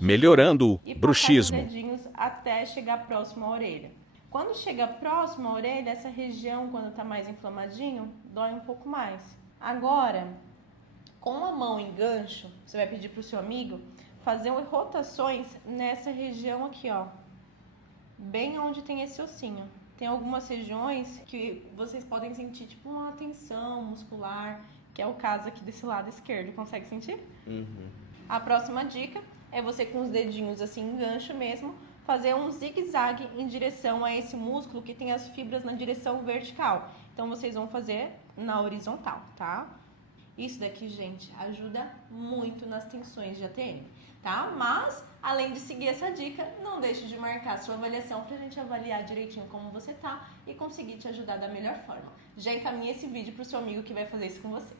Melhorando o e passar os bruxismo. dedinhos até chegar próximo à orelha. Quando chega próximo à orelha, essa região, quando tá mais inflamadinho, dói um pouco mais. Agora, com a mão em gancho, você vai pedir pro seu amigo fazer rotações nessa região aqui, ó. Bem onde tem esse ossinho. Tem algumas regiões que vocês podem sentir tipo uma tensão muscular, que é o caso aqui desse lado esquerdo. Consegue sentir? A próxima dica é você com os dedinhos assim em gancho mesmo, fazer um zigue-zague em direção a esse músculo que tem as fibras na direção vertical. Então vocês vão fazer na horizontal, tá? Isso daqui, gente, ajuda muito nas tensões de ATM, tá? Mas, além de seguir essa dica, não deixe de marcar a sua avaliação pra gente avaliar direitinho como você tá e conseguir te ajudar da melhor forma. Já encaminhe esse vídeo pro seu amigo que vai fazer isso com você.